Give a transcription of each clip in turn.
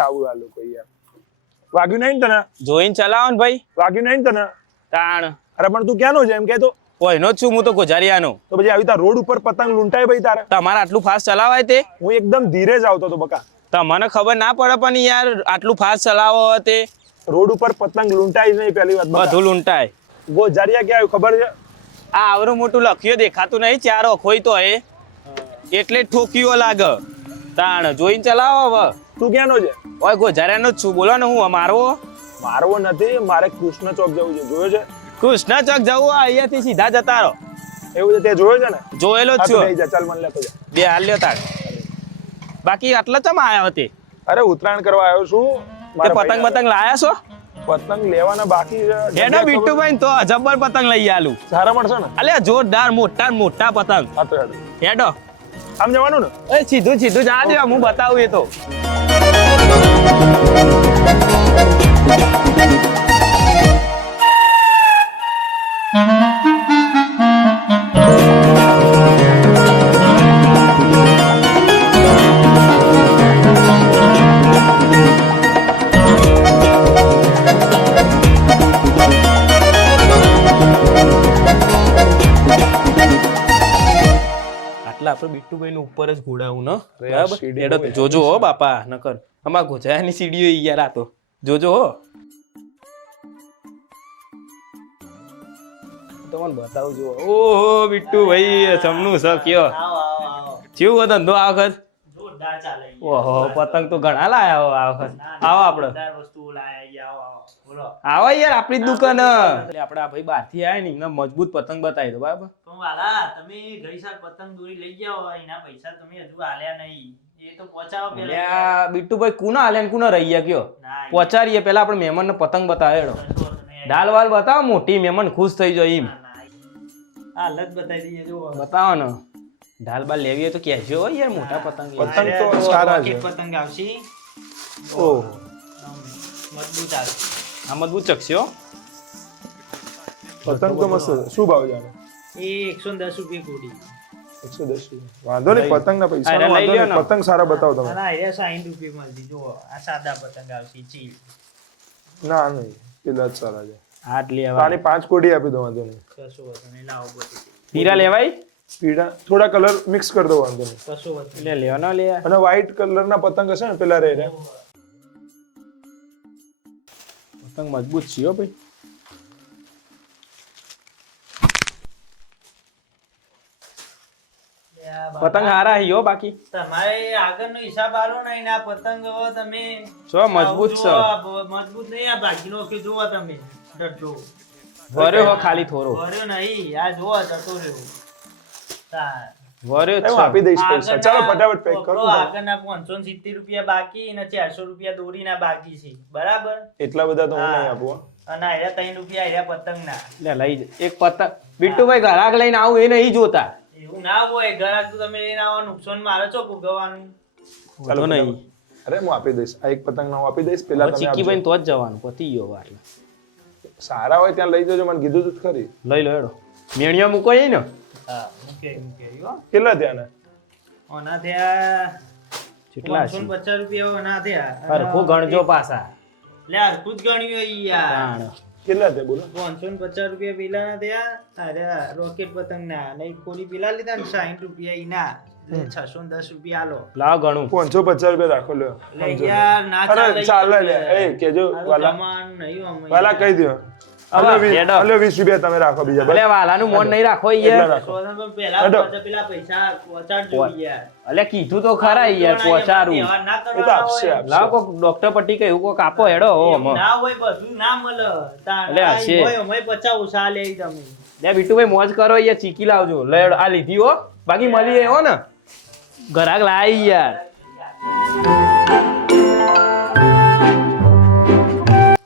આવું આ લોકો યાર વાગ્યું નહીં તને જોઈને ચલાવો ને ભાઈ વાગ્યું નહીં તને તાણ અરે પણ તું ક્યાંનો છે એમ કે તો કોઈનો જ છું હું તો ગોજારિયાનો તો પછી આવી રોડ ઉપર પતંગ લૂંટાય ભાઈ તારે તમારે આટલું ફાસ્ટ ચલાવાય તે હું એકદમ ધીરે જ આવતો હતો બકા તમને ખબર ના પડે પણ યાર આટલું ફાસ્ટ ચલાવો તે રોડ ઉપર પતંગ લૂંટાય નહીં પહેલી વાત બધું લૂંટાય ગોજારિયા ક્યાં આવ્યું ખબર છે આ આવરું મોટું લખ્યું દેખાતું નહીં ચાર અખોઈ તો એ એટલે ઠોકીઓ લાગે તાણ જોઈને ચલાવો હવે તું ક્યાંનો છે ઓય ગોજારિયાનો જ છું બોલો ને હું મારવો મારવો નથી મારે કૃષ્ણ ચોક જવું છે જોયો છે કૃષ્ણ ચોક જવું અહીંયાથી સીધા જતા રહો એવું છે તે જોયો છે ને જોયેલો જ છું ચાલ મને લેતો જા બે હાલ લ્યો તાણ બાકી આટલા ચમ આવ્યા હતી અરે ઉત્તરાયણ કરવા આવ્યો છું તે પતંગ પતંગ લાયા છો પતંગ લેવાના બાકી છે હેડો બીટુભાઈ તો જબ્બર પતંગ લઈ આલું સારા મળશે ને અલ્યા જોરદાર મોટા મોટા પતંગ હા તો હેડો હેડો આમ જવાનું ને એ સીધું સીધું જા દે હું બતાવું એ તો આપણે બીટુભાઈ નું ઉપર જ ઘોડાવું ને બરાબર હેડો જોજો હો બાપા નકર અમાર ગોજાયાની સીડીઓ યાર આ તો જોજો હો તમને બતાવું જો ઓહો બીટુભાઈ સમનું સ કયો કેવો ધંધો આ વખત જોરદાર ચાલે ઓહો પતંગ તો ઘણા લાયા હો આ વખત આવો આપણે જોરદાર વસ્તુ લાયા આવો બોલો આવો યાર આપણી દુકાન એટલે આપણે આ ભાઈ બહારથી આયા ને એમને મજબૂત પતંગ બતાવી દો બરાબર વાલા તમે ગઈ સાલ પતંગ દોરી લઈ ગયા એના પૈસા તમે હજુ આલ્યા નહીં એ તો પહોંચાવો પેલા બીટુભાઈ કુના આલ્યા ને કુના રહી ગયા કયો પહોંચાડીએ પેલા આપણે મહેમાનને પતંગ બતાવેડો દાલ વાલ બતાવો મોટી મહેમાન ખુશ થઈ જાય એમ હાલત બતાવી દઈએ જો બતાવો ને દાલ બાલ લેવી હોય તો કહેજો યાર મોટા પતંગ પતંગ તો સારા છે પતંગ આવશે ઓહ મજબૂત આવશે આ મજબૂત ચકશે હો પતંગ તો મસ્ત શું ભાવ જાણે એ 110 રૂપિયા કોડી 110 વાંધો નહીં પતંગ ના પૈસા વાંધો નહીં પતંગ સારા બતાવો તમે ના એ 60 રૂપિયા મળતી જો આ સાદા પતંગ આવશે ચીલ ના નહીં પેલા જ સારા છે આટ લેવા તારી 5 કોડી આપી દો વાંધો નહીં કશો વતને લાવો બધી પીરા લેવાય પીડા થોડા કલર મિક્સ કરી દો વાંધો નહીં કશો વતને લે લેવા ના લે અને વ્હાઈટ કલર ના પતંગ હશે ને પેલા રે પતંગ મજબૂત છે હો ભાઈ પતંગ હારા હી હો બાકી તમારે આગળનો હિસાબ આલો ને આ પતંગ હવે તમે જો મજબૂત છે મજબૂત નહીં આ બાકીનો કે જોવો તમે ડડલો ભર્યો હો ખાલી થોરો ભર્યો નહીં આ જોવો જતો રહ્યો ભર્યો હું આપી દઈશ પૈસા ચાલો ફટાફટ પેક કરો આગળના 570 રૂપિયા બાકી અને 400 રૂપિયા દોરીના બાકી છે બરાબર એટલા બધા તો હું નહીં આપું અને આયા 3 રૂપિયા આયા પતંગના લે લઈ એક પતંગ બીટુભાઈ ઘરાક લઈને આવું એ નહીં જોતા એવું ના હોય ઘરાક તો તમે લઈને આવા નુકસાન મારે છો ભોગવવાનું ચાલો નહીં અરે હું આપી દઈશ આ એક પતંગ ના હું આપી દઈશ પેલા તમે ચીકીભાઈ તો જ જવાનું પતી ગયો વાર સારા હોય ત્યાં લઈ જજો મને કીધું તું ખરી લઈ લો હેડો મેણિયો મૂકો ને હા મૂકે હો કેટલા થયા ને ઓના થયા કેટલા 550 રૂપિયા ઓના થયા હરખું ગણજો પાછા લે હરખું જ ગણ્યું યાર કેટલા થયા બોલો 550 રૂપિયા પેલા ના થયા અરે રોકેટ પતંગ ના અને કોલી પેલા લીધા ને 60 રૂપિયા ઈના 610 રૂપિયા આલો લાવ ગણું 550 રૂપિયા રાખો લ્યો લે યાર ના અરે ચાલે લે એ કેજો વાલા માન નહીં અમે વાલા કહી દો અલે 20 રૂપિયા તમે રાખો બીજા અલે વાલાનું મોન નહીં રાખો યાર સોનમ પેલા પૈસા પહોંચાડજો યાર અલે કીધું તો ખરા યાર પહોંચાડું એ તો આપશે લાવ કોક ડોક્ટર પટ્ટી કહ્યું કોક આપો હેડો ના હોય બધું ના મળે અલે હશે હોય અમે 50 ઉસા લે તમે લે બીટુભાઈ મોજ કરો યાર ચીકી લાવજો લેડ આ લીધી હો બાકી મળી હો ને ઘરાક લાઈ યાર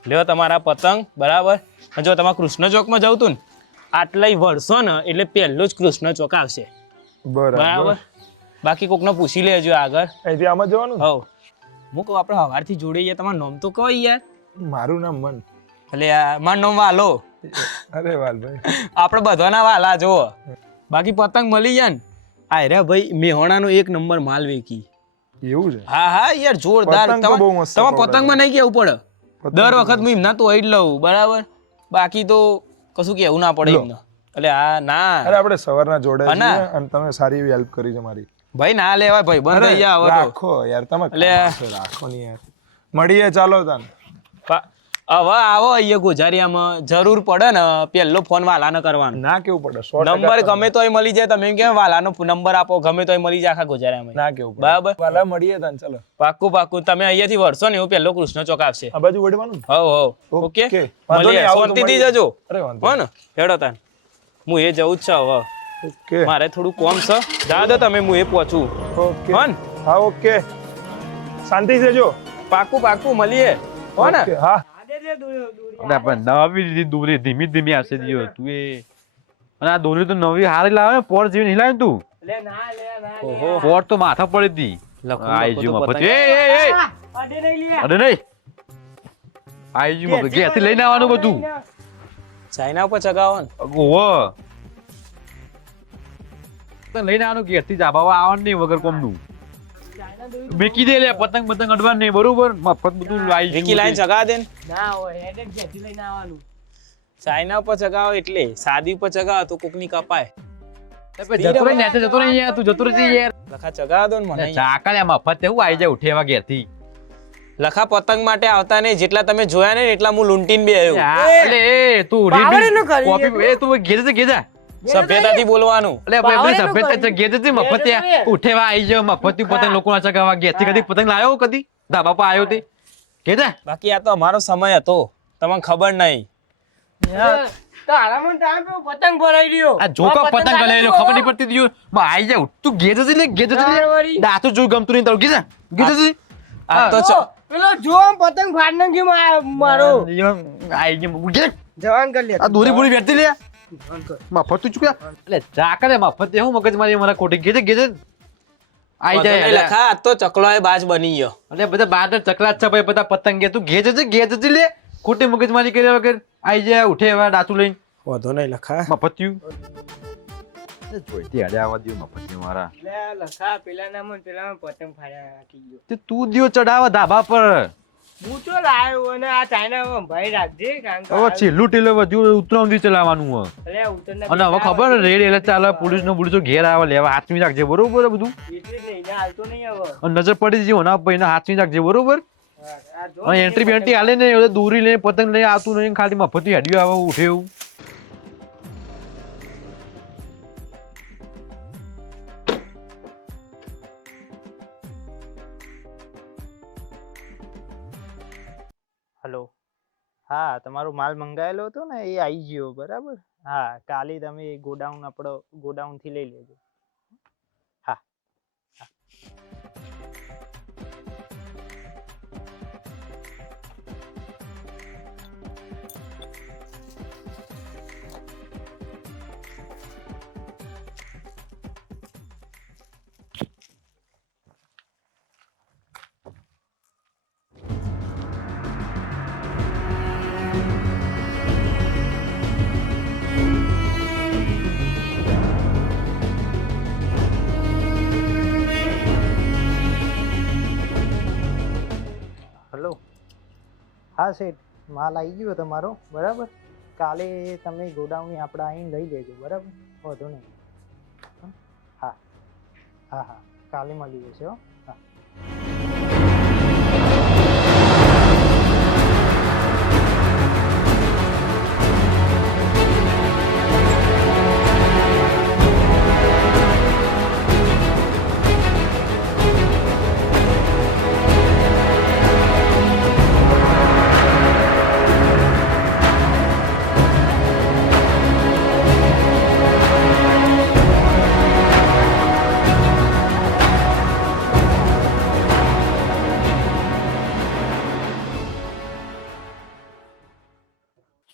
લ્યો તમારા પતંગ બરાબર જો તમારે કૃષ્ણ ચોકમાં જવું તું ને આટલાય વર્ષો ને એટલે પહેલો જ કૃષ્ણ ચોક આવશે બરાબર બાકી કોકને પૂછી લેજો આગળ અહીંથી આમાં જવાનું હવ હું કહું આપણે સવારથી જોડે તમારું નામ તો કહો યાર મારું નામ મન એટલે મારું નામ વાલો અરે વાલભાઈ આપણે બધાના વાલા જો બાકી પતંગ મળી જાય ને આ રે ભાઈ મેહોણાનો એક નંબર માલ વેકી એવું છે હા હા યાર જોરદાર પતંગ તો બહુ મસ્ત તમારે પતંગમાં નહીં કેવું પડે દર વખત હું એમના તો જ લઉં બરાબર બાકી તો કશું કેવું ના પડે એમને એટલે હા ના અરે આપણે સવારના જોડે છીએ અને તમે સારી એવી હેલ્પ કરી છે મારી ભાઈ ના લેવાય ભાઈ બંધ થઈ જાવ રાખો યાર તમે રાખો નહીં યાર મળીએ ચાલો તને હવે આવો અહીંયા ગોજારિયામાં જરૂર પડે ને પહેલો ફોન વાલાને કરવાનો ના કેવું પડે નંબર ગમે તોય મળી જાય તમે એમ કે વાલાનો નંબર આપો ગમે તોય મળી જાય આખા ગોજારિયામાં ના કેવું બરાબર વાલા મળીએ તને ચાલો પાક્કું પાક્કું તમે અહીંયાથી વળશો ને એવું પહેલો કૃષ્ણ ચોક આવશે આ બાજુ વળવાનું હવ હવ ઓકે મળીએ શાંતિથી જજો હો ને હેડો તાન હું એ જવું જ છે હવે ઓકે મારે થોડું કોમ છે જા દો તમે હું એ પહોંચું ઓકે હો ને હા ઓકે શાંતિ છે જો પાક્કું પાક્કું મળીએ હો ને હા અરે પણ નવી લીધી દોરી ધીમી ધીમી આવશે દિયો તું એ અને આ દોરી તો નવી હારી લાવે પોર જેવી નહીં લાવે તું ઓહો પોર તો માથા પડી હતી આઈજી મફત અરે નહીં આઈજી મફત ઘેરથી લઈને આવવાનું બધું ચાઇના ઉપર ચગાવો ને ઓહો તો લઈને આવવાનું ઘેરથી જાબાવા આવવાનું નહીં વગર કોમનું મેકી દે લે પતંગ પતંગ અડવાનું નહીં બરોબર મફત બધું લાવી વિકી લાઈન ચગાવ દે ને ના હોય હેડેક જેથી લઈને આવવાનું ચાઇના ઉપર ચગાવો એટલે સાદી ઉપર ચગાવો તો કોકની કપાય જતો રહી નેચે જતો રહી યાર તું જતો રહી યાર લખા ચગાવ દો ને મને ચાકલે મફત એવું આવી જાય ઉઠેવા ઘેરથી લખા પતંગ માટે આવતા નહીં જેટલા તમે જોયા ને એટલા હું લૂંટીને બે આવ્યો અલે એ તું કોપી એ તું ઘેર ઘેર જા સભ્યતાથી બોલવાનું અલે ભાઈ સભ્યતા ઘેર જતી મફતિયા ઉઠેવા આવી જાવ મફતી પતંગ લોકોના ચગાવવા ઘેરથી કદી પતંગ લાયો કદી ધાબા પર આવ્યો તે કે જા બાકી આ તો અમારો સમય હતો તમને ખબર નહીં પતંગ ભરાઈ ગયો આ જોકો પતંગ લઈ લો ખબર નહીં પડતી દિયો માં આવી જાવ તું ઘેર જતી લે ઘેર જતી લે દાતો જો ગમતું નહીં તારું કે જા ઘેર જતી આ તો પેલો જો પતંગ ફાડ નાખ્યો મારો આઈ ગયો ઘેર જવાન કરી લે આ દોરી બોરી બેઠતી લે મફત તું ચૂક્યા એટલે ચાકલે મફત હું મગજ મારી મારા ખોટી ઘેર ઘેર આઈ જાય લખા આ તો ચકલો બાજ બની ગયો અને બધા બાર ચકલા છે ભાઈ બધા પતંગ તું ઘેર જતી લે ખોટી મગજમારી કર્યા વગર આઈ જાય ઉઠે એવા ડાચું લઈને વધો નહીં લખા મફત્યું જોઈતી હાડે આવા દિયો મફત્યું મારા લખા પેલામાં પતંગ ફાડ્યા રાખી ગયો તે તું દિયો ચડાવા ધાબા પર હું તો લાયો અને આ ચાઇના ભાઈ રાખજે કારણ કે હવે છેલ્લું ટેલે વધ્યું ઉતરામ દી ચલાવવાનું હો અરે ઉતરના અને હવે ખબર રેડ એટલે ચાલે પોલીસ નો બુડીચો ઘેર આવે લેવા હાથમી રાખજે બરોબર બધું એટલે જ નહીં હાલતો નહીં હવે અને નજર પડી જઈ હોના ભાઈ ને હાથમી રાખજે બરોબર અને એન્ટ્રી બેન્ટ્રી હાલે ને એટલે દોરી લઈને પતંગ લઈને આવતું નહીં ખાલી મફતી હેડ્યું આવે ઉઠે એવું હેલો હા તમારો માલ મંગાવેલો હતો ને એ આવી ગયો બરાબર હા કાલે તમે ગોડાઉન થી લઈ લેજો હા હેલો હા શેઠ માલ આવી ગયો તમારો બરાબર કાલે તમે ગોડાઉન આપણે આવીને લઈ લેજો બરાબર વાંધો નહીં હા હા હા કાલે મળી જશે હો હા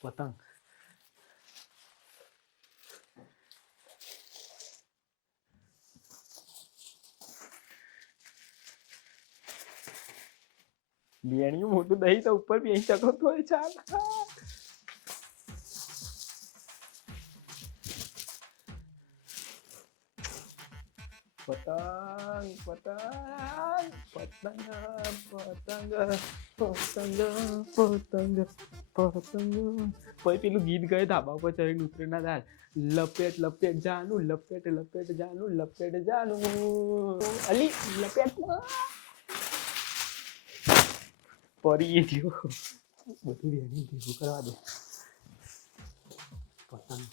પતંગ બેણિયું મોટું દહીં તો ઉપર બી અહીં ચકતો હોય ચાલ પતંગ પતંગ પતંગ પતંગ પતંગ પતંગ કોઈ પેલું ગીત ગાય ધાબા પર ચડીને ઉતરે ના થાય. લપેટ લપેટ જાનું લપેટ લપેટ જાનું લપેટ જાનું અલી લપેટમાં પડી ગયો. બધું રેડી ભેગું કરવા દે. પતંગ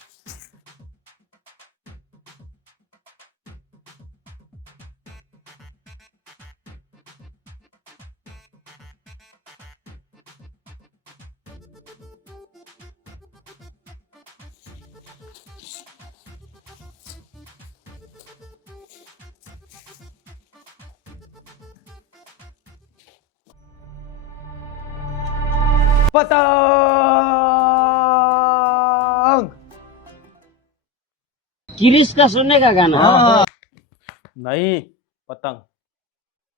पतंग किरिश का सुनने का गाना નહીં પતંગ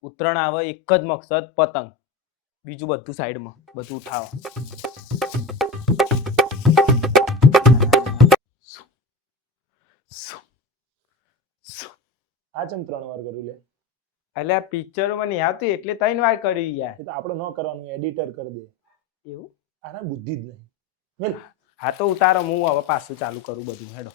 ઉત્તરાયણ આવે એક જ મકસદ પતંગ બીજું બધું સાઈડમાં બધું ઉઠાવો આ ચમ 3 વાર કર્યું લે એટલે આ પિક્ચરોમાં નહીં આવતું એટલે 3 વાર કર્યું યાર એ તો આપણે ન કરવાનું એડિટર કરી દે એવું આના બુદ્ધિ જ નહીં હા તો ઉતારો હું હવે પાછું ચાલુ કરું બધું હેડો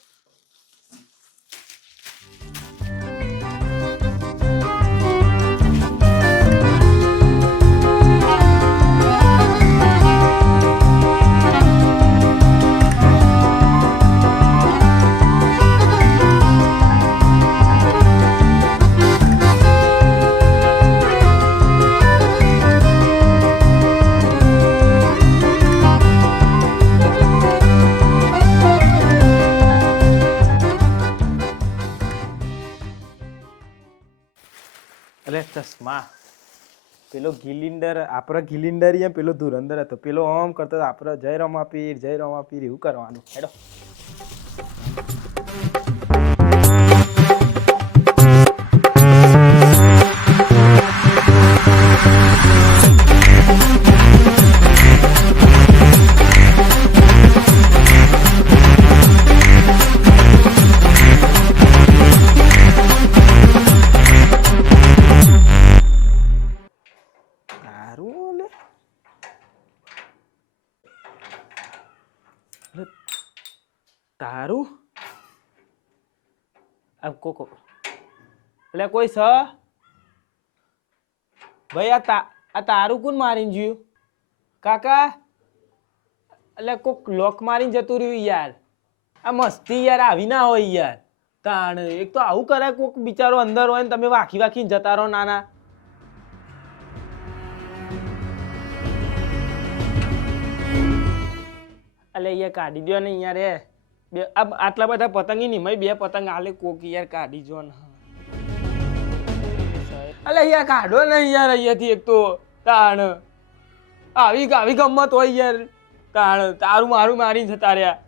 એટલે ચશ્મા પેલો ગિલિન્ડર આપણો ગિલિન્ડર પેલો ધુરંદર હતો પેલો આમ કરતો આપણો જય રમાપીર એવું કરવાનું હેડો તારું આ કોકો એટલે કોઈ સ ભાઈ આ તારું કોણ મારીને જ્યું કાકા એટલે કોક લોક મારીને જતું રહ્યું યાર આ મસ્તી યાર આવી ના હોય યાર તાણ એક તો આવું કરે કોક બિચારો અંદર હોય ને તમે વાખીને જતા રહો નાના એટલે અહીંયા કાઢી દો ને યાર એ બે આટલા બધા પતંગી નહીં બે પતંગ આલે કોક યાર કાઢી જો ને અલે યાર કાઢો ને યાર અહીંયાથી એક તો તાણ આવી ગમત હોય યાર તાણ તારું મારું મારી જતા રહ્યા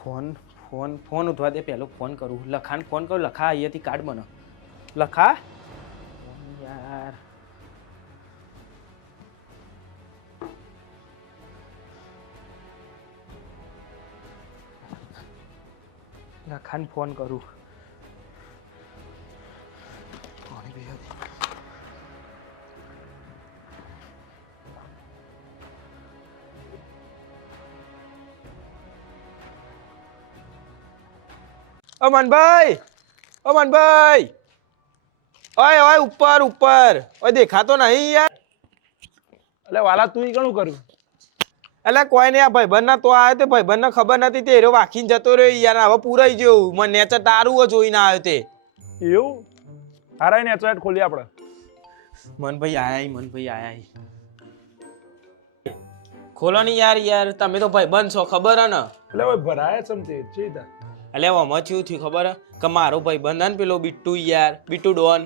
ફોન ઉઠવા દે પહેલો ફોન કરું લખાણ ફોન કરું લખા અહીંયાથી કાર્ડ બનો લખા યાર લખાણ ફોન કરું મનભાઈ ઓય ઓય ઉપર ઓય દેખાતો નહીં યાર એટલે વાલા તું ઘણું કર્યું એટલે કોઈ નહીં આ ભાઈબંધ તો આવ્યો તે ભાઈબંધ ને ખબર નથી તે એરો વાખીને જતો રહ્યો યાર હવે પૂરાઈ જેવું મને નેચર તારું જોઈને આવ્યો તે એવું હારાય ને વેબસાઈટ ખોલી આપણે મનભાઈ આયા ખોલો ની યાર તમે તો ભાઈબંધ છો ખબર હે ને એટલે હવે ભરાય ચમચે ચીતા એટલે આમાં થયું ખબર હે કે મારો ભાઈબંધ હે ને પેલો બીટુ ડોન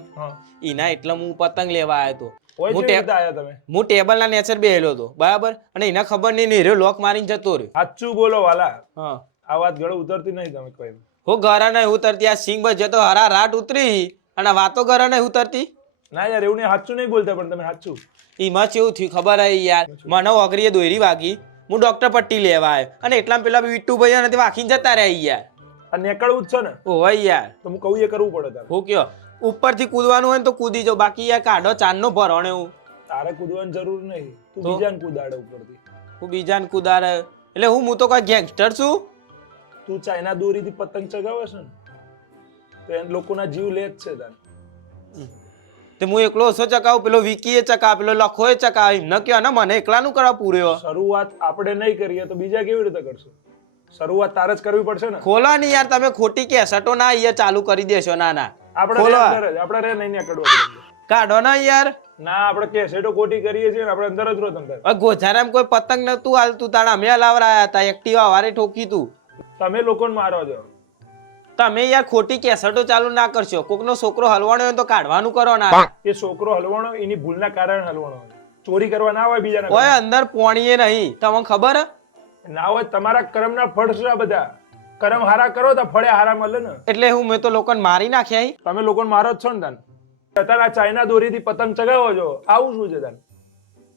એના એટલે હું પતંગ લેવા આવ્યો હતો હું ટેબલ ના નેચર બેહેલો હતો બરાબર અને એને ખબર નહીં રહ્યો લોક મારીને જતો રહ્યો સાચું બોલો વાલા હા આ વાત ગળે ઉતરતી નહીં તમે કોઈ હું ઘરે નહીં ઉતરતી આ સિંગ બસ જતો હરા રાટ ઉતરી અને વાતો ઘરે નહીં ઉતરતી ના યાર એવું નહીં સાચું નહીં બોલતા પણ તમે સાચું એમાં કેવું થયું ખબર હે યાર મને ઓગરીએ દોરી વાગી હું ડોક્ટર પટ્ટી લેવા આવ્યો અને એટલામાં પેલા બીટુ ભાઈ નથી વાખીને જતા રહ્યા યાર આ નીકળવું જ છે ને, ઓય યાર તો હું કહું એ કરવું પડે તારે. હું કયો ઉપરથી કૂદવાનું હોય ને તો કૂદી જાઓ, બાકી યાર કાઢો ચાંદનો ભરણે હું તારે કૂદવાની જરૂર નહીં, તું તો? બીજાને કૂદાડે ઉપરથી. હું બીજાને કુદારે એટલે હું તો કોઈ ગેંગસ્ટર છું? તું ચાઇના દોરીથી પતંગ ચગાવે છે ને, તો એ લોકોના જીવ લે જ છે તારે. તે હું એકલો ઓછો ચકાવું, પેલો વિકીએ ચકાવ, પેલો લખોએ ચકાવ, એમ ન કયો ને મને એકલાનું કરવા પૂર્યો. શરૂઆત આપણે નહીં કરીએ તો બીજા કેવી રીતે કરશે? શરૂઆત તારે જ કરવી પડશે ને. ખોલો ને યાર, તમે ખોટી કેસેટો ના અહીંયા ચાલુ કરી દેશો. ના ના આપણે રે નહીં નીકળવું આપણે. કાઢો ના યાર. ના આપણે કેસેટો ખોટી કરીએ છીએ ને, આપણે અંદર જ રહો તમે. ગોઝારામ કોઈ પતંગ નતું હાલતું, તારા અમે હલાવરાયા હતા, એક્ટિવા વારે ઠોકી તું. તમે લોકોને મારો છો. તમે યાર ખોટી કેસેટો ચાલુ ના કરશો. કોકનો છોકરો હલવાનો હોય તો કાઢવાનું કરો ના. એ છોકરો હલવાનો એની ભૂલના કારણે હલવાનો હોય, ચોરી કરવા ના હોય બીજાના. ઓય અંદર પોણીએ નહીં, તમને ખબર ના હોય. તમારા કર્મના ફળ છે આ બધા. કર્મ હારા કરો તો ફળે હારા મળે ને. એટલે હું મેં તો લોકોને મારી નાખ્યા. તમે લોકોને મારો જ છો ને તાન. અત્યારે આ ચાઇના દોરીથી પતંગ ચગાવો છો, આવું શું છે તાન?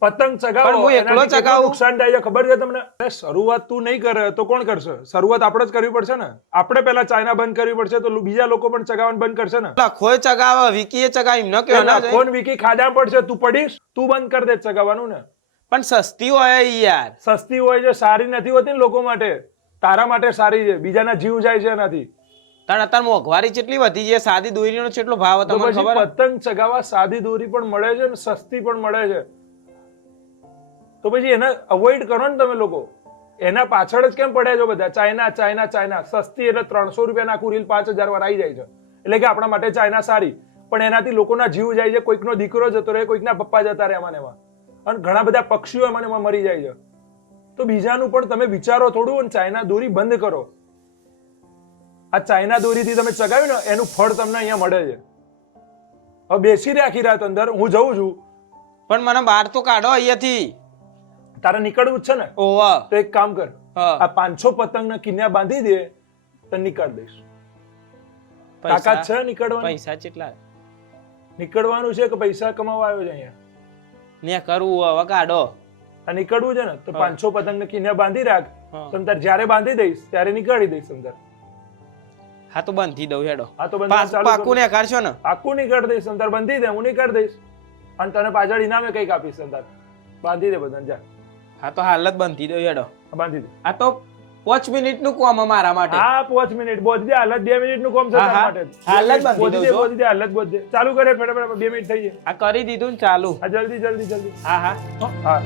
પતંગ ચગાવો, હું એકલો એનાથી કેટલું ચગાવું? નુકસાન થાય છે ખબર છે તમને? શરૂઆત તું નહીં કરે તો કોણ કરશે? શરૂઆત આપણે જ કરવી પડશે ને. આપણે પહેલા ચાઇના બંધ કરવી પડશે તો બીજા લોકો પણ ચગાવવાનું બંધ કરશે ને. લખોએ ચગાવે, વિકીએ ચગાવે, એમ ન કહેવાય ના. ફોન વિકી ખાડા પડશે, તું પડીશ, તું બંધ કરી દે ચગાવવાનું ને. પણ સસ્તી હોય યાર. સસ્તી હોય છે, સારી નથી હોતી ને લોકો માટે. તારા માટે સારી છે, બીજાના જીવ જાય છે એનાથી. તાણ અત્યારે મોંઘવારી કેટલી વધી છે, સાદી દોરીનો કેટલો ભાવ હતો તમને ખબર? પતંગ ચગાવવા સાદી દોરી પણ મળે છે ને સસ્તી પણ મળે છે, તો પછી એને અવોઇડ કરો ને તમે લોકો. એના પાછળ જ કેમ પડ્યા છો બધા? China China China. સસ્તી એટલે 300 રૂપિયા આખું રીલ 5000 વાર આવી જાય છે, એટલે કે આપણા માટે ચાઇના સારી. પણ એનાથી લોકોના જીવ જાય છે, કોઈકનો દીકરો જતો રહે, કોઈકના પપ્પા જતા રહે એમાં એમાં, અને ઘણા બધા પક્ષીઓ એમાં એમાં મરી જાય છે. તો બીજાનું પણ તમે વિચારો થોડું, અને ચાઇના દોરી બંધ કરો. આ ચાઇના દોરીથી તમે ચગાવ્યું ને એનું ફળ તમને અહીંયા મળે છે. હવે બેસી રહે આખી રાત અંદર, હું જઉં છું પણ મને બહાર તો કાઢો અહીંયાથી. તારે નીકળવું જ છે ને, ઓવા તો એક કામ કર, આ 500 પતંગના કિન્યા બાંધી દે તો નીકળ દઈશ. તાકાત છે નીકળવાની? પૈસા કેટલા? નીકળવાનું છે કે પૈસા કમાવા આવ્યો છે અહીંયા? ને કરવું હવે કાઢો. આ નીકળવું છે ને તો 500 પતંગના કિન્યા બાંધી રાખ, તમ જ્યારે બાંધી દઈશ ત્યારે નીકળી દઈશ અંદર. હા તો બંધી દઉં હેડો. હા તો બંધ પાકું ને કાઢશો ને? પાકું નીકળ દઈશ અંદર, બંધી દે, હું નીકળ દઈશ, અને તને પાછળ ઇનામે કઈક આપીશ અંદર. બાંધી દે બધા જા. હા તો હાલ જ બંધી દઉં હેડો. બાંધી દે. આ તો 5 મિનિટનું કામ મારા માટે. હા 5 મિનિટ બોધી દે, હાલ જ 2 મિનિટનું કામ છે તારા માટે. હાલ જ બોધી દે, બોધી દે, હાલ જ બોધી દે. ચાલુ કરે ફટાફટ, 2 મિનિટ થઈ જાય. આ કરી દીધું ને ચાલુ. હા જલ્દી જલ્દી જલ્દી. હા હા હા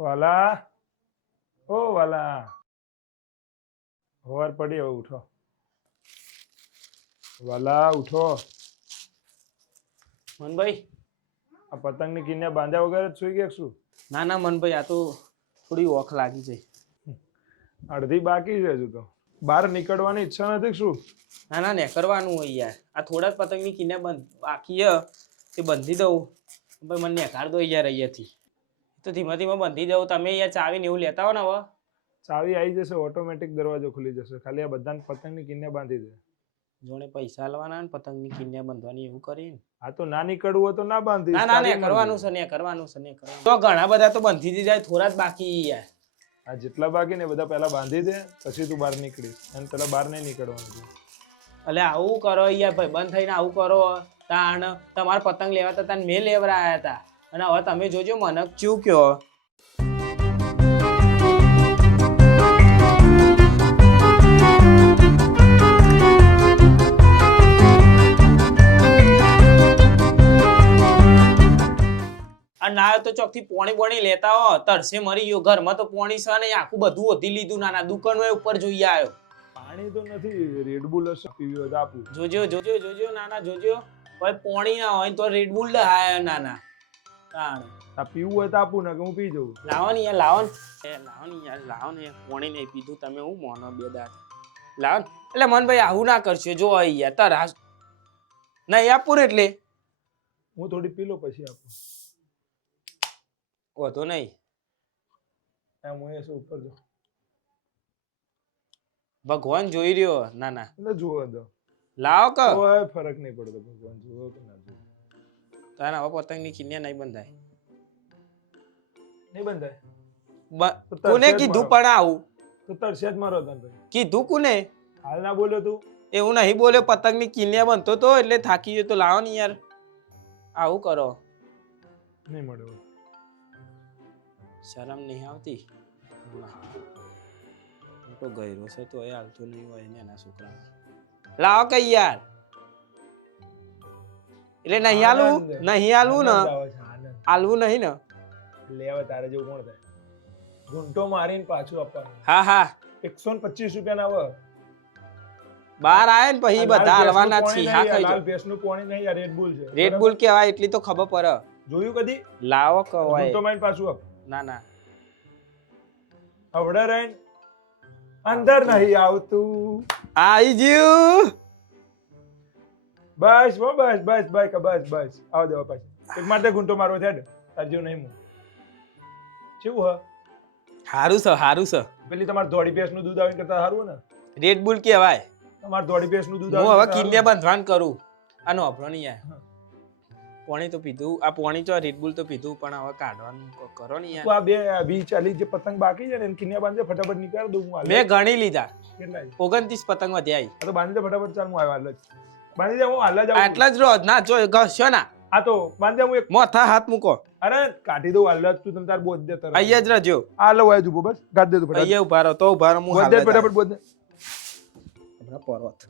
વાલા, ઓ વાલા, હવાર પડી, હવે ઉઠો વાલા, ઉઠો. મનભાઈ આ પતંગની કિન્યા બાંધ્યા વગર જ સુઈ ગયા શું? ના ના મનભાઈ, આ તો થોડી ઓખ લાગી છે. અડધી બાકી છે હજુ તો. બહાર નીકળવાની ઈચ્છા નથી શું? ના ના ને કરવાનું હોય યાર. આ થોડા જ પતંગની કિન્યા બંધ બાકી એ બંધી દઉં. ભાઈ મને નેકાળ દો યાર અહીંયાથી. તો ધીમે ધીમે બંધી દઉં. તમે યાર ચાવીને એવું લેતા હો ને હવે. ચાવી આવી જશે, ઓટોમેટિક દરવાજો ખુલી જશે. ખાલી આ બધાને પતંગની કિન્યા બાંધી દે. જોડે પૈસા લેવાના ને પતંગની કિન્યા બાંધવાની એવું કરીને. આ તો ના નીકળવું હોય તો ના બાંધી. ના ના ને કરવાનું છે, ને કરવાનું છે, ને કરવાનું. તો ઘણા બધા તો બંધી જ જાય, થોડા જ બાકી યાર. આ જેટલા બાકી ને બધા પહેલા બાંધી દે, પછી તું બહાર નીકળીશ. અને પેલા બહાર નહીં નીકળવાનું. એટલે આવું કરો યાર ભાઈ, બંધ થઈને આવું કરો. તાણ તમારા પતંગ લેવા હતા, તાન મેં લેવરાયા હતા, અને હવે તમે જોજો મને ચૂ કયો. ના તો ચોકથી પોણી બોણી લેતા હો, તરસે મરી ગયો. ઘરમાં તો પોણી છે ને, આખું બધું વધી લીધું. નાના દુકાનો ઉપર જોઈ આવ્યો. પાણી તો નથી, રેડબુલ હશે, પીવી હોય તો આપું. જોજો જોજો જોજો નાના જોજો. ભાઈ પોણી ના હોય તો રેડબુલ હાય નાના. તાણ આ પીવું હોય તો આપું ને, કે હું પી જઉં. લાવો ને યાર, લાવો ને. લાવો ને યાર, લાવો ને. પોણી નહીં પીધું તમે, હું મોનો બે દાંત. લાવ એટલે મનભાઈ આવું ના કરશો જો યાર તારા નહીં આપું ને એટલે હું થોડી પી લો પછી આપું વધુ નહીં એમ હું એ શું ઉપર જો ભગવાન જોઈ રહ્યો ના ના એટલે જુઓ દો લાવો કે કોઈ ફરક નહીં પડતો ભગવાન જુઓ કે ના જુઓ તારા હવે પતંગની કિન્યા નહીં બંધાય નહીં બંધાય કોને કીધું પણ આવું તો તરસે જ મારો તને ભાઈ કીધું કોને હાલ ના બોલ્યો તું એવું નહીં બોલ્યો પતંગની કિન્યા બનતો તો એટલે થાકી ગયો તો લાવો ને યાર આવું કરો નહીં મળ્યો શરમ નહીં આવતી હું તો ગયરો છે તો એ હાલતો નહીં હોય ને એના છોકરા લાવો કઈ યાર એટલે નહીં આલું નહીં આલું ને આલવું નહીં ને લેવા તારે જેવું કોણ થાય ઘૂંટો મારીને પાછું આપવાનું હા હા 125 રૂપિયા ના બહાર આયા ને પછી બધા હાલવાના છે હા કઈ લાલ ભેંસનું પાણી નહીં આ રેડ બુલ છે રેડ બુલ કેવાય એટલી તો ખબર પડે જોયું કદી લાવો કવાય ઘૂંટો મારીને પાછું આપ ના ના આવડે રહીને અંદર નહીં આવતું આઈ જ્યું બસ હો બસ બસ બસ બસ બસ આવ દેવા પાછી એક માટે ઘૂંટો મારવો છે તાર જેવું નહીં હું કેવું હ હારું છે પેલી તમારે ધોળી ભેંસનું દૂધ આવીને કરતા સારું ને રેડ બુલ કેવાય તમારે ધોળી ભેંસનું દૂધ હું હવે આવીને કિલ્લે બંધવાન કરું આનો અભરો નહીં યાર પાણી તો પીધું આ પાણી તો રેડ બુલ તો પીધું પણ હવે કાઢવાનું કરો ને યાર તું આ બે 20-40 જે પતંગ બાકી છે ને એને કિન્યા બાંધે ફટાફટ નીકાળ દઉં હું હાલ મેં ગણી લીધા કેટલા છે? 29 પતંગ વધ્યા આ તો બાંધી દે ફટાફટ ચાલ હું આવ્યો હાલ જ બાંધી દે હું હાલ જ આવું આટલા જ રોજ ના જો ઘસ્યો ના આ તો બાંધી દે હું એક મોથા હાથ મૂકો અરે કાઢી દઉં હાલ જ તું તમ તાર બોધ દે તરત અહીંયા જ રહેજો આ લો વાય જુબો બસ ગાડ દે તું ફટાફટ અહીંયા ઉભા રહો તો ઉભા રહો હું બોધ દે ફટાફટ બોધ દે પર્વત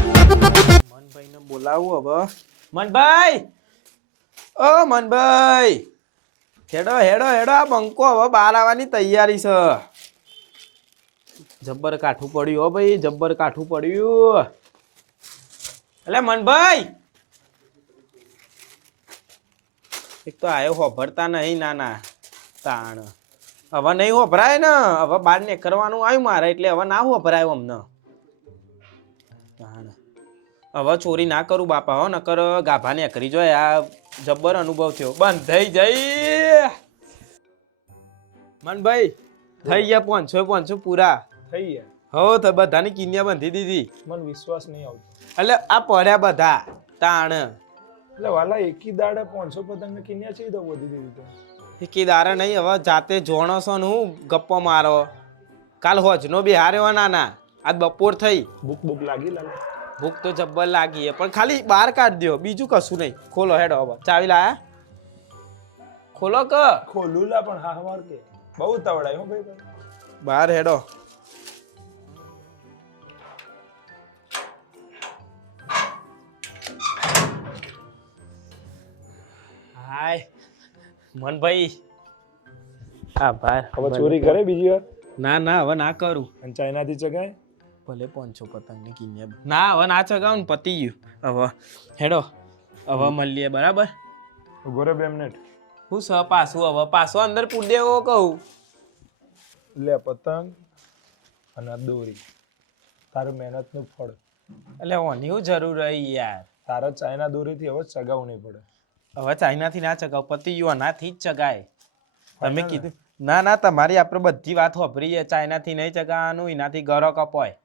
મનભાઈ ને બોલાવું હવે મનભાઈ ઓ મનભાઈ હેડો હેડો હેડો આ બંકો હવે બહાર આવવાની તૈયારી છે જબ્બર કાઠું પડ્યું હો ભાઈ જબ્બર કાઠું પડ્યું એટલે મનભાઈ એક તો આયો હોભરતા નહીં નાના તાણ હવે નહીં હોભરાય ને હવે બહાર ને કરવાનું આવ્યું મારે એટલે હવે ના હોભરાય અમને તાણ હવે ચોરી ના કરું બાપા હો નકર ગાભા ને કરી જોય આ જબ્બર અનુભવ થયો બંધ થઈ જઈ મનભાઈ થઈ ગયા 500 પૂરા થઈ ગયા હો તો બધાની કિન્યા બાંધી દીધી મને વિશ્વાસ નહીં આવતો એટલે આ પડ્યા બધા તાણ એટલે વાલા એકી દાડે 500 પતંગ ને કિન્યા છે તો વધી દીધી તો એકી દારા નહીં હવે જાતે જોણો છો ને હું ગપ્પો મારો કાલ હોજનો બિહાર્યો નાના આજ બપોર થઈ ભૂખ લાગી લાગે ભૂખ તો જબ્બર લાગી છે પણ ખાલી બહાર કાઢ દો બીજું કશું નહીં ખોલો હેડો હવે ચાવી લાયા ખોલો કે ખોલું લા પણ હા હમાર કે બહુ તવડાય હો ભાઈ તારે. બહાર હેડો હાય મનભાઈ હા ભાઈ હવે ચોરી કરે બીજી વાર ના ના હવે ના કરું અને ચાઇના થી ચગાય ભલે 500 પતંગની કિન્યા ના હવે ના ચગાવ ને પતી ગયું હવે હેડો હવે મળીએ બરાબર ઉભો રે 2 મિનિટ હું સ પાછું હવે પાછો અંદર પૂર દેવો કહું લે પતંગ અને આ દોરી તારું મહેનત નું ફળ એટલે ઓની હું જરૂર રહી યાર તારા ચાઇના દોરી થી હવે ચગાવવું નહીં પડે હવે ચાઇનાથી ના ચગાવ પતિ ગયું આનાથી જ ચગાય તમે કીધું ના ના તમારી આપણે બધી વાત વાપરી છે ચાઇનાથી નહીં ચગાવવાનું એનાથી ગરો કપાય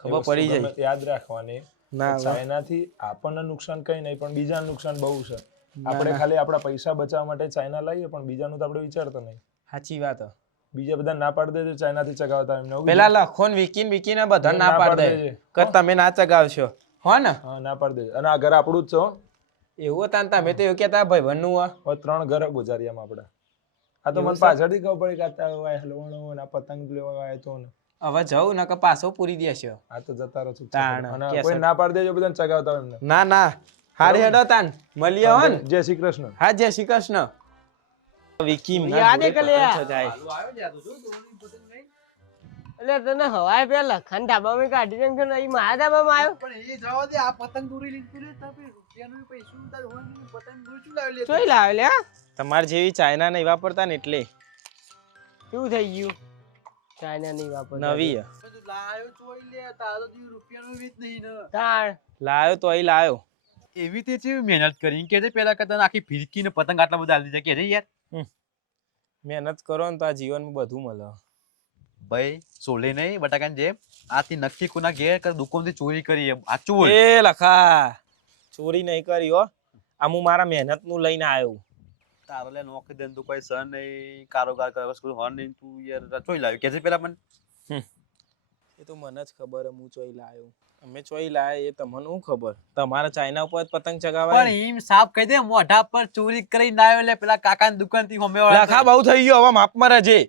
ખબર પડી જાય યાદ રાખવાની ના ચાઇના થી આપણને નુકસાન કઈ નહીં પણ બીજાને નુકસાન બહુ છે આપણે ખાલી આપણા પૈસા બચાવવા માટે ચાઇના લાવીએ પણ બીજાનું તો આપણે વિચારતો નહીં સાચી વાત બીજા બધા ના પાડી દે ચાઇના થી ચગાવતા એમને પેલા લખો ને વિકીને બધા ના પાડી દે કે તમે ના ચગાવશો હો ને હા ના પાડી દે અને આ ઘર આપણું જ છે હો. એવું તાન તમે તો એવું કહેતા ભાઈ બનવું હવે 3 ઘર ગુજારિયામાં આપણે આ તો મને એવું છે? પાછળથી ખબર પડી કે આ તો હલવાણો ને આ પતંગ લેવા આવ્યો તો ને હવે જવું નકર પાછો પૂરી દેશે. આ તો જતા રહો છું તાણ, અને કેસર. કોઈ ના પાડી દેજો બધાને ચગાવતા હોય એમને. ના ના હારી હેડો તાન મળીએ હો ને. જય શ્રી કૃષ્ણ. હા જય શ્રી કૃષ્ણ. વિકી ના યાદ જોડે કે લે? પતંગ ચગાય. એટલે તને હવાય પેલા લખન ડાબામાં કાઢી દે કે નહીં મારા ડાબામાં આવ્યો પણ એ જવા દે આ પતંગ દોરી લીધું લે તમે રૂપિયાનું પૈસું તાર હોવાનું પતંગ દોરી ચું લાવી લે ચોઈ લાવે લે તમાર જેવી ચાઇના નહીં વાપરતા ને એટલે શું થઈ ગયું ચાઇના નહીં વાપર નવી હે. તું લાયો ચોઈ લે તારો દી રૂપિયાનું વીજ નહીં ને તાણ લાયો તોય લાયો. એવી તે છે મહેનત કરી કે પેલા કરતા આખી ફિરકી ને પતંગ આટલા બધા આલી દીધા કે યાર મહેનત કરો ને તો આ જીવનમાં બધું મળે. ભાઈ સોલે નહીં બટાકાની જેમ આથી નક્કી કોના ઘેર કે દુકાનથી ચોરી કરી એમ આ ચોર એ લખા ચોરી નહીં કરી હો. આ હું મારા મહેનત નું લઈને આવ્યો. તારો લે નોકરી દે તું કોઈ સર નહીં કારોબાર કરે બસ કોઈ હોર નહીં તું યાર ચોઈ લાવ્યો કે છે પેલા મને એ તો મને જ ખબર હું ચોઈ લાયો. અમે ચોઈ લાયા એ તમને શું ખબર? તમારા ચાઇના ઉપર પતંગ ચગાવાય. પણ એમ સાફ કહી દે મોઢા પર ચોરી કરીને આવ્યો લે પેલા કાકાની દુકાનથી હોમે લખા બહુ થઈ ગયો હવે માપમાં રહેજે.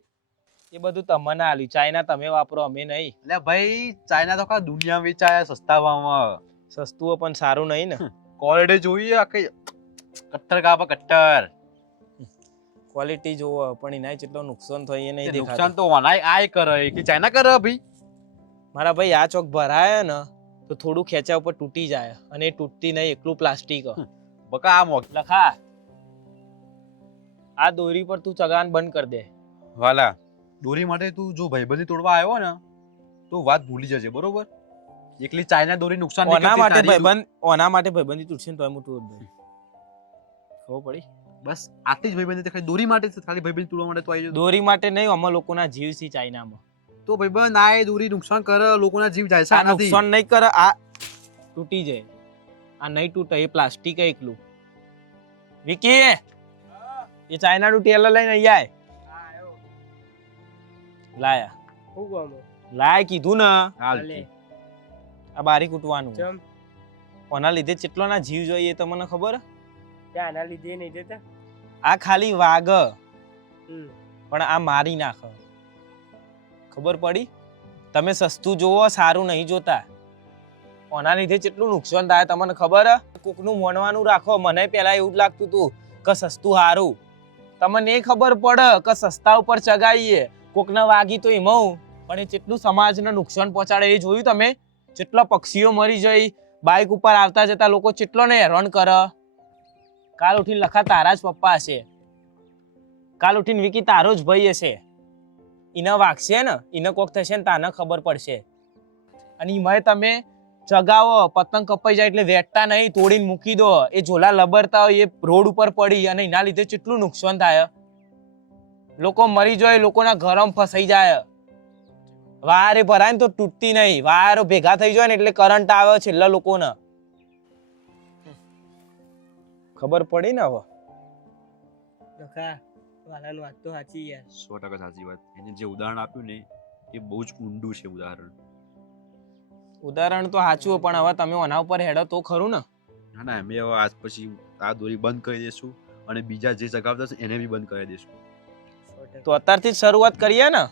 એ બધું તમને આલ્યું. ચાઇના તમે વાપરો અમે નહીં. એટલે ભાઈ ચાઇના તો કા દુનિયા વેચાય સસ્તા ભાવમાં સસ્તું પણ સારું નહીં ને. ક્વોલિટી જોઈએ આખી કટ્ટર કાપા કટ્ટર ક્વોલિટી જોવો પણ એના જેટલો નુકસાન થાય એ નહીં નુકસાન દેખાતું. તો વનાય આય કરે કે ચાઇના કરે ભાઈ મારા ભાઈ આ ચોક ભરાય ને તો થોડું ખેંચા ઉપર તૂટી જાય અને એ તૂટતી નહીં એકલું પ્લાસ્ટિક. બકા આ મોક લખા આ દોરી પર તું ચગાન બંધ કરી દે. વાલા દોરી માટે તું જો ભાઈબંધી તોડવા આવ્યો ને તો વાત ભૂલી જજે બરોબર. એકલી ચાઇના દોરી નુકસાન નહીં ઓના કરતી, માટે તારી ભાઈબંધ ઓના માટે ભાઈબંધી તૂટશે ને તોય હું તોડ દઉં. ખબર પડી? બસ આટલી જ ભાઈબંધી ખાલી દોરી માટે જ, ખાલી ભાઈબંધી તોડવા માટે તો આવી જતો. દોરી માટે નહીં અમે લોકોના જીવ છે ચાઇનામાં. તો ભાઈબંધ આ એ દોરી નુકસાન કરે લોકોના જીવ જાય છે આ આનાથી. નુકસાન નહીં કરે આ તૂટી જાય. આ નહીં તૂટે એ પ્લાસ્ટિક એકલું. વિકી એ ચાઇના નું ટેલર લઈને અહીંયા આય. લાયા હું કહું લાય કીધું ને. હાલ લે. આ બારી કૂટવાનું. ચમ ઓના લીધે કેટલો ના જીવ જોઈએ એ તમને ખબર? ત્યાં આના લીધે નહીં દેતા આ ખાલી વાગ હમ પણ આ મારી નાખે. ખબર પડી? તમે સસ્તું જોવો સારું નહીં જોતા. ઓના લીધે કેટલું નુકસાન થાય તમને ખબર? કોકનું મોનવાનું રાખો. મને પેલા એવું જ લાગતું હતું કે સસ્તું સારું. તમને એ ખબર પડે કે સસ્તા ઉપર ચગાવીએ કોકના વાગી તો એમાં પણ એ કેટલું સમાજને નુકસાન પહોંચાડે એ જોયું તમે? કેટલા પક્ષીઓ મરી જાય. બાઇક ઉપર આવતા જતા લોકો કેટલો ને હેરાન કરે. કાલ ઉઠીને લખા તારા જ પપ્પા હશે. કાલ ઉઠીને વિકી તારો જ ભાઈ હશે. એને વાગશે ને એને કોક થશે ને તાને ખબર પડશે. અને એમાં તમે ચગાવો પતંગ કપાઈ જાય એટલે વેટતા નહીં તોડીને મૂકી દો. એ ઝોલા લબરતા હોય એ રોડ ઉપર પડી અને એના લીધે કેટલું નુકસાન થાય. લોકો મરી જાય લોકોના ઘરમાં ફસાઈ જાય. વાયર ભરાય ને તો તૂટતી નહીં. વાયરો ભેગા થઈ જાય ને એટલે કરંટ આવે છેલ્લા લોકોને. ખબર પડી ને હવે? લખા વાલાનું વાત તો સાચી યાર 100% સાચી વાત. એને જે ઉદાહરણ આપ્યું ને એ બહુ જ ઊંડું છે ઉદાહરણ. ઉદાહરણ તો સાચું પણ હવે તમે ઓના ઉપર હેડો તો ખરું ને. ના ના અમે હવે આજ પછી આ દોરી બંધ કરી દઈશું અને બીજા જે ચગાવતા છે એને બી બંધ કરી દઈશું. 100%. તો અત્યારથી જ શરૂઆત કરીએ ને.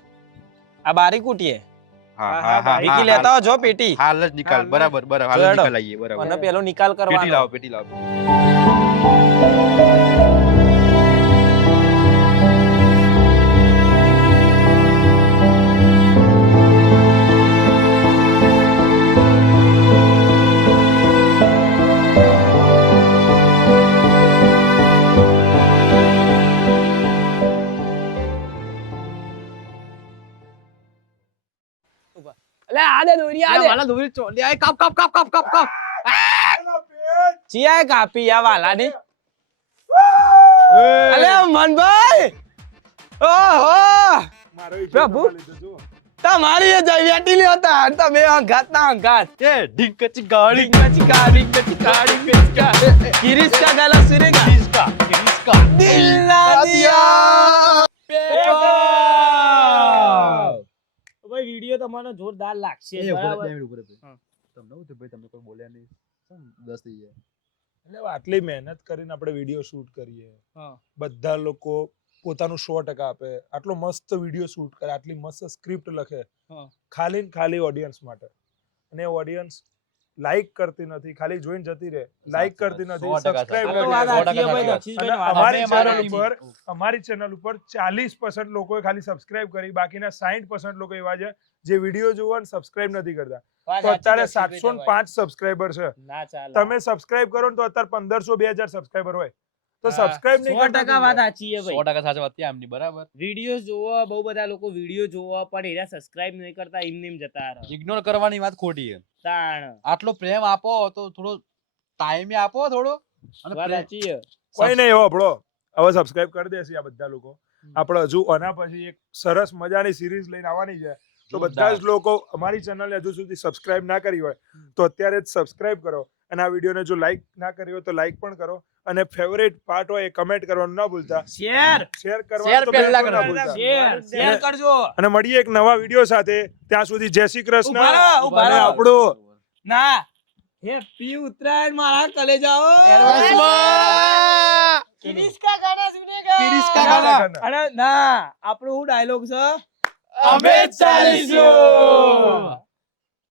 આ બારી કૂટીએ. હા હા હા વિકી લેતા આવજો પેટી. હાલ જ નિકાલ બરાબર બરાબર હાલ જ ચડો. નિકાલ આવીએ બરાબર. અને પેલો નિકાલ પેટી કરવાનો. લાવો પેટી લાવો. અલે આ દે દોરી આ દે વાલા દોરી ચોલી આય કાપ કાપ કાપ કાપ કાપ કાપ ચિયા કાપી આ વાલાની. અલે મનભાઈ ઓહો મારો ઈ પ્રભુ. જોવા લીધો જુઓ. તમારી એ જઈ વેટી લ્યો તા તમે અંગાત ના અંગાત. એ ઢીંકચી ગાળી કિરીશ કા ગાલા સુનેગા કિસકા દિલ ના દિયા ભાઈ વિડિયો તમારો જોરદાર લાગશે બરાબર. તમને હું ભાઈ તમને કોઈ બોલ્યા નહીં 10 થઈ ગયા. એટલે આટલી મહેનત કરીને આપણે વિડીયો શૂટ કરીએ હા. બધા લોકો પોતાનું 100% આપે, આટલો મસ્ત વિડીયો શૂટ કરે, આટલી મસ્ત સ્ક્રિપ્ટ લખે, હા. ખાલી ને ખાલી ઓડિયન્સ માટે, અને ઓડિયન્સ લાઈક કરતી નથી, ખાલી જોઈને જતી રહે, લાઈક કરતી નથી, 100% સબસ્ક્રાઇબ આ તો નથી વાત કરતી. સાચી છે ભાઈ, અને દક્ષિશભાઈની વાત અમારી સાચી છે. અમારી ચેનલ ઉપર 40% લોકોએ ખાલી સબસ્ક્રાઇબ કરી, બાકીના 60% લોકો એવા છે જે વિડીયો જોવા અને સબસ્ક્રાઇબ નથી કરતા. વાત તો અત્યારે સાચી છે, 705 સબસ્ક્રાઇબર છે, ના ચાલે. તમે સબસ્ક્રાઇબ કરો ને તો અત્યારે 1500-2000 સબસ્ક્રાઇબર હોય, તો હા, સબસ્ક્રાઇબ નહીં 100% વાત કરતા. સાચી છે ભાઈ. 100% સાચી વાત છે એમની, બરાબર. વિડીયો જોવો, બહુ બધા લોકો વિડીયો જોવો પણ એના સબસ્ક્રાઇબ નહીં કરતા, એમ જતા રહે. ઇગ્નોર કરવાની વાત ખોટી છે. તાણ આટલો પ્રેમ આપો તો થોડો ટાઈમે આપો, થોડો. અને વાત પ્રેમ- સાચી છે. કોઈ નહીં એવો આપણો હવે સબસ્ક્રાઇબ કરી દેશે આ બધા લોકો. આપણે હજુ આના પછી એક સરસ મજાની સિરીઝ લઈને આવવાની છે, તો બધા જ લોકો અમારી ચેનલને હજુ સુધી સબસ્ક્રાઇબ ના કરી હોય તો અત્યારે જ સબસ્ક્રાઇબ કરો, અને આ વિડીયોને જો લાઈક ના કરી હોય તો લાઈક પણ કરો, અને ફેવરેટ પાર્ટ હોય એ કમેન્ટ કરવાનું ના ભૂલતા, શેર શેર Share કરવાનું તો પહેલા બિલકુલ ના કરવાનું. ભૂલતા. શેર કરજો. અને મળીએ એક નવા વિડીયો સાથે, ત્યાં સુધી જય શ્રી કૃષ્ણ. ઉભા રહો, ઉભા અને રહો. આપણું ના હેપી ઉત્તરાયણ મારા કલેજાઓ. એડવાન્સમાં! કિરિસ્કા ગાના સુનેગા કિરિસ્કા ગાના. અરે ના, આપણો હું ડાયલોગ છે, અમે જ ચાલીશું!